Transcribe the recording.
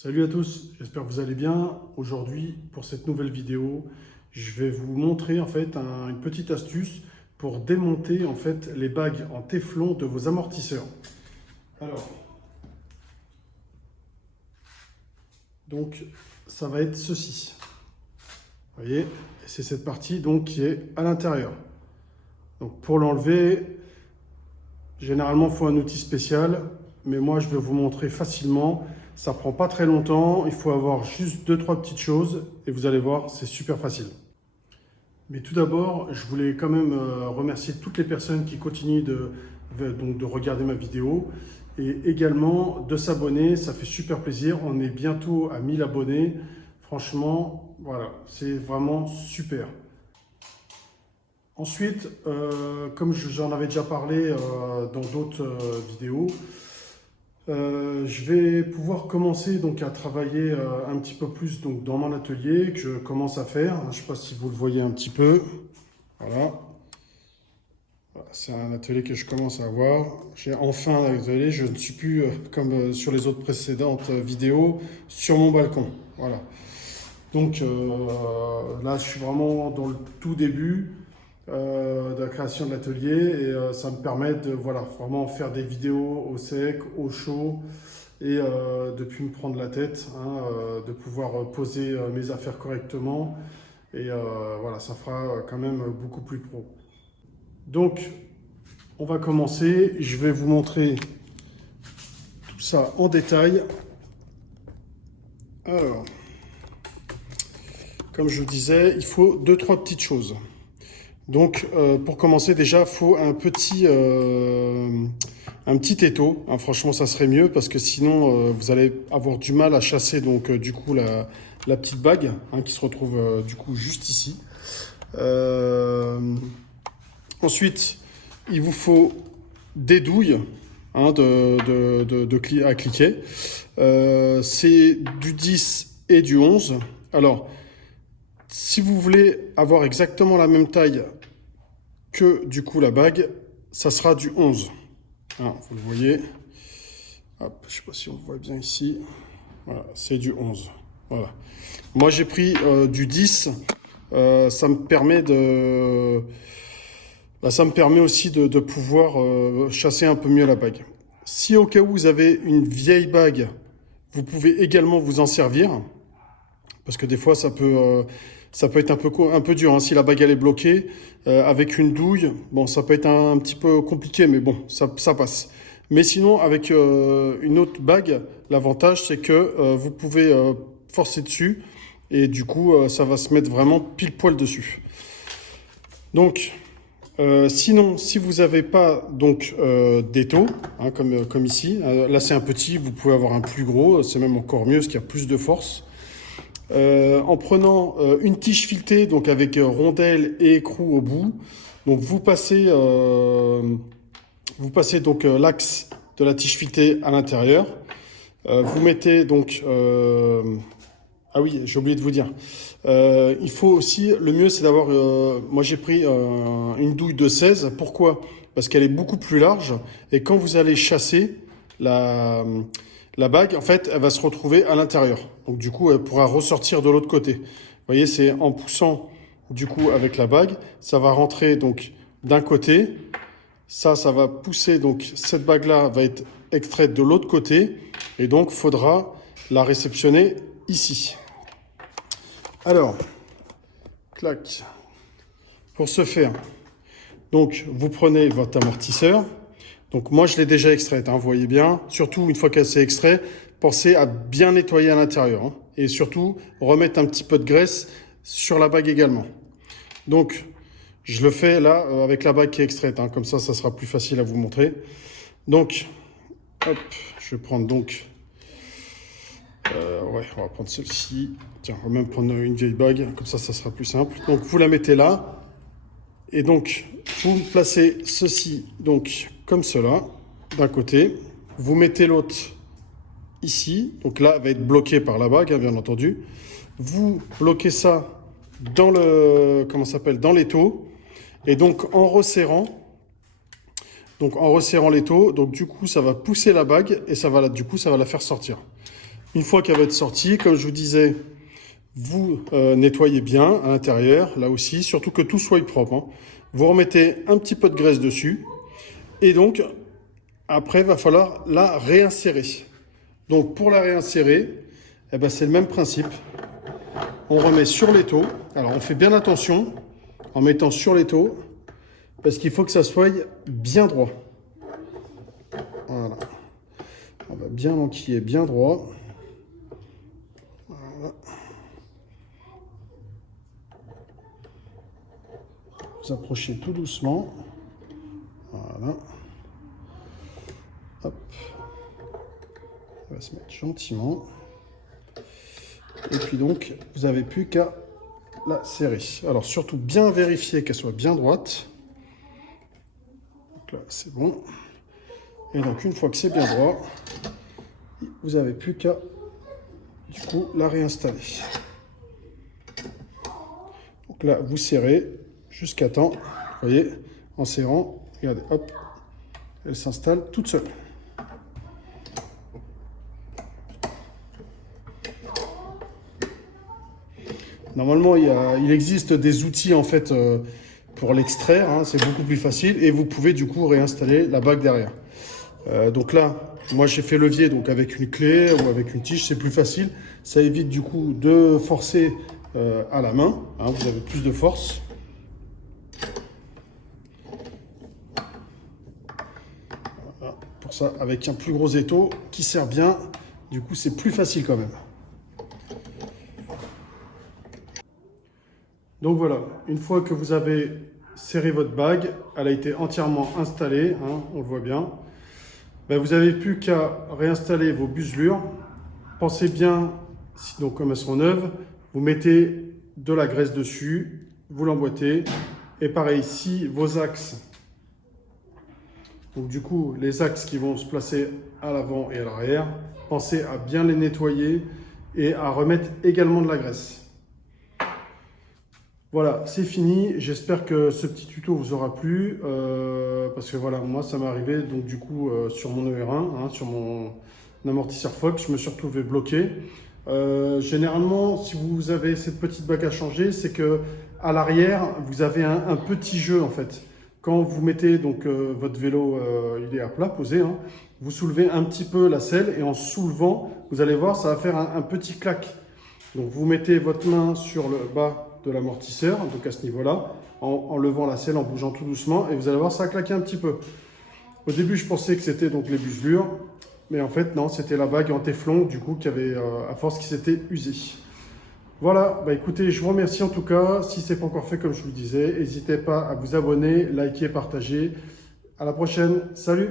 Salut à tous, j'espère que vous allez bien. Aujourd'hui, pour cette nouvelle vidéo, je vais vous montrer en fait une petite astuce pour démonter en fait les bagues en téflon de vos amortisseurs. Alors, donc ça va être ceci. Vous voyez, c'est cette partie donc qui est à l'intérieur. Donc pour l'enlever, généralement il faut un outil spécial, mais moi je vais vous montrer facilement. Ça prend pas très longtemps, il faut avoir juste 2-3 petites choses et vous allez voir, c'est super facile. Mais tout d'abord, je voulais quand même remercier toutes les personnes qui continuent de regarder ma vidéo et également de s'abonner, ça fait super plaisir. On est bientôt à 1000 abonnés. Franchement, voilà, c'est vraiment super. Ensuite, comme j'en avais déjà parlé dans d'autres vidéos, je vais pouvoir commencer donc à travailler un petit peu plus donc, dans mon atelier que je commence à faire. Je ne sais pas si vous le voyez un petit peu. Voilà. C'est un atelier que je commence à avoir. J'ai enfin un atelier. Je ne suis plus comme sur les autres précédentes vidéos sur mon balcon. Voilà. Donc là, je suis vraiment dans le tout début de la création de l'atelier et ça me permet de voilà, vraiment faire des vidéos au sec, au chaud et de ne plus me prendre la tête, hein, de pouvoir poser mes affaires correctement et voilà, ça fera quand même beaucoup plus pro. Donc, on va commencer. Je vais vous montrer tout ça en détail. Alors, comme je vous disais, il faut 2-3 petites choses. Donc, pour commencer, déjà, il faut un petit étau. Hein, franchement, ça serait mieux parce que sinon, vous allez avoir du mal à chasser donc, du coup, la petite bague hein, qui se retrouve du coup juste ici. Ensuite, il vous faut des douilles hein, à cliquer. C'est du 10 et du 11. Alors, si vous voulez avoir exactement la même taille que du coup la bague, ça sera du 11. Hein, vous le voyez. Hop, je ne sais pas si on voit bien ici. Voilà, c'est du 11. Voilà. Moi, j'ai pris du 10. Ça me permet de... ça me permet aussi de pouvoir chasser un peu mieux la bague. Si au cas où vous avez une vieille bague, vous pouvez également vous en servir. Parce que des fois, ça peut être un peu dur. Hein. Si la bague elle est bloquée, avec une douille, bon, ça peut être un petit peu compliqué, mais bon, ça passe. Mais sinon, avec une autre bague, l'avantage, c'est que vous pouvez forcer dessus. Et du coup, ça va se mettre vraiment pile poil dessus. Donc... sinon, si vous n'avez pas donc d'étau, hein, comme ici, là c'est un petit, vous pouvez avoir un plus gros, c'est même encore mieux parce qu'il y a plus de force. En prenant une tige filetée, donc avec rondelle et écrou au bout, donc vous passez donc l'axe de la tige filetée à l'intérieur. Vous mettez donc ah oui, j'ai oublié de vous dire. Il faut aussi, le mieux c'est d'avoir, moi j'ai pris une douille de 16. Pourquoi? Parce qu'elle est beaucoup plus large et quand vous allez chasser la bague, en fait, elle va se retrouver à l'intérieur. Donc du coup, elle pourra ressortir de l'autre côté. Vous voyez, c'est en poussant du coup avec la bague, ça va rentrer donc d'un côté. Ça va pousser, donc cette bague-là va être extraite de l'autre côté et donc il faudra la réceptionner ici. Alors, clac. Pour ce faire, donc vous prenez votre amortisseur. Donc moi je l'ai déjà extraite, hein, vous voyez bien. Surtout une fois qu'elle s'est extraite, pensez à bien nettoyer à l'intérieur. Hein, et surtout remettre un petit peu de graisse sur la bague également. Donc je le fais là avec la bague qui est extraite. Hein, comme ça sera plus facile à vous montrer. Donc, hop, je vais prendre donc... ouais, on va prendre celle-ci. Tiens, on va même prendre une vieille bague, comme ça sera plus simple. Donc, vous la mettez là. Et donc, vous placez ceci donc comme cela, d'un côté. Vous mettez l'autre ici. Donc là, elle va être bloquée par la bague, hein, bien entendu. Vous bloquez ça dans le... Comment ça s'appelle? Dans l'étau. Et donc, en resserrant l'étau, donc du coup, ça va pousser la bague et ça va la faire sortir. Une fois qu'elle va être sortie, comme je vous disais, vous nettoyez bien à l'intérieur, là aussi, surtout que tout soit propre, hein. Vous remettez un petit peu de graisse dessus et donc après, il va falloir la réinsérer. Donc pour la réinsérer, eh ben, c'est le même principe. On remet sur l'étau. Alors on fait bien attention en mettant sur l'étau parce qu'il faut que ça soit bien droit. Voilà. On va bien l'enquiller bien droit. Voilà. Vous approchez tout doucement. Voilà. Hop. On va se mettre gentiment. Et puis donc, vous n'avez plus qu'à la serrer. Alors surtout bien vérifier qu'elle soit bien droite. Donc là, c'est bon. Et donc une fois que c'est bien droit, vous n'avez plus qu'à du coup la réinstaller. Donc là, vous serrez jusqu'à temps, vous voyez, en serrant, regardez, hop, elle s'installe toute seule. Normalement, il existe des outils en fait pour l'extraire, hein, c'est beaucoup plus facile et vous pouvez du coup réinstaller la bague derrière. Donc là, moi j'ai fait levier donc avec une clé ou avec une tige, c'est plus facile. Ça évite du coup de forcer à la main, hein, vous avez plus de force. Voilà, pour ça, avec un plus gros étau qui sert bien, du coup c'est plus facile quand même. Donc voilà, une fois que vous avez serré votre bague, elle a été entièrement installée, hein, on le voit bien. Ben, vous n'avez plus qu'à réinstaller vos buselures. Pensez bien, donc comme elles sont neuves, vous mettez de la graisse dessus, vous l'emboîtez. Et pareil, si vos axes, donc du coup les axes qui vont se placer à l'avant et à l'arrière, pensez à bien les nettoyer et à remettre également de la graisse. Voilà, c'est fini. J'espère que ce petit tuto vous aura plu. Parce que voilà, moi ça m'est arrivé donc du coup sur mon ER1, hein, sur mon amortisseur Fox, je me suis retrouvé bloqué. Généralement, si vous avez cette petite bague à changer, c'est que à l'arrière, vous avez un petit jeu en fait. Quand vous mettez donc votre vélo, il est à plat, posé, hein, vous soulevez un petit peu la selle et en soulevant, vous allez voir, ça va faire un petit clac. Donc vous mettez votre main sur le bas de l'amortisseur, donc à ce niveau-là, en levant la selle, en bougeant tout doucement, et vous allez voir, ça a claqué un petit peu. Au début, je pensais que c'était donc les buselures, mais en fait, non, c'était la bague en téflon, du coup, qui avait, à force, qui s'était usée. Voilà, bah écoutez, je vous remercie en tout cas. Si ce n'est pas encore fait, comme je vous le disais, n'hésitez pas à vous abonner, liker, partager. À la prochaine, salut!